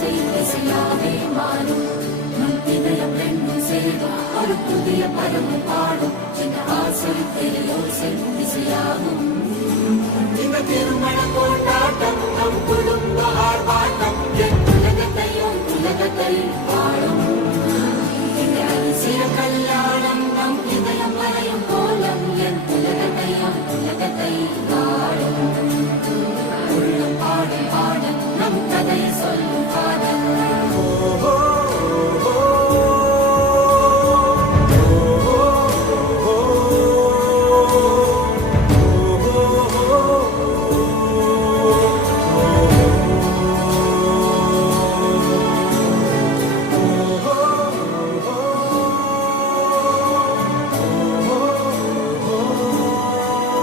ஓசை இசையாவே மாறும். நம் இதயம் ரெண்டும் சேரும் ஒரு புதிய பதமும் பாடும். இந்த ஆசை ஓசை இசையாகும். இந்த திருமண கொண்டாட்டம் நம்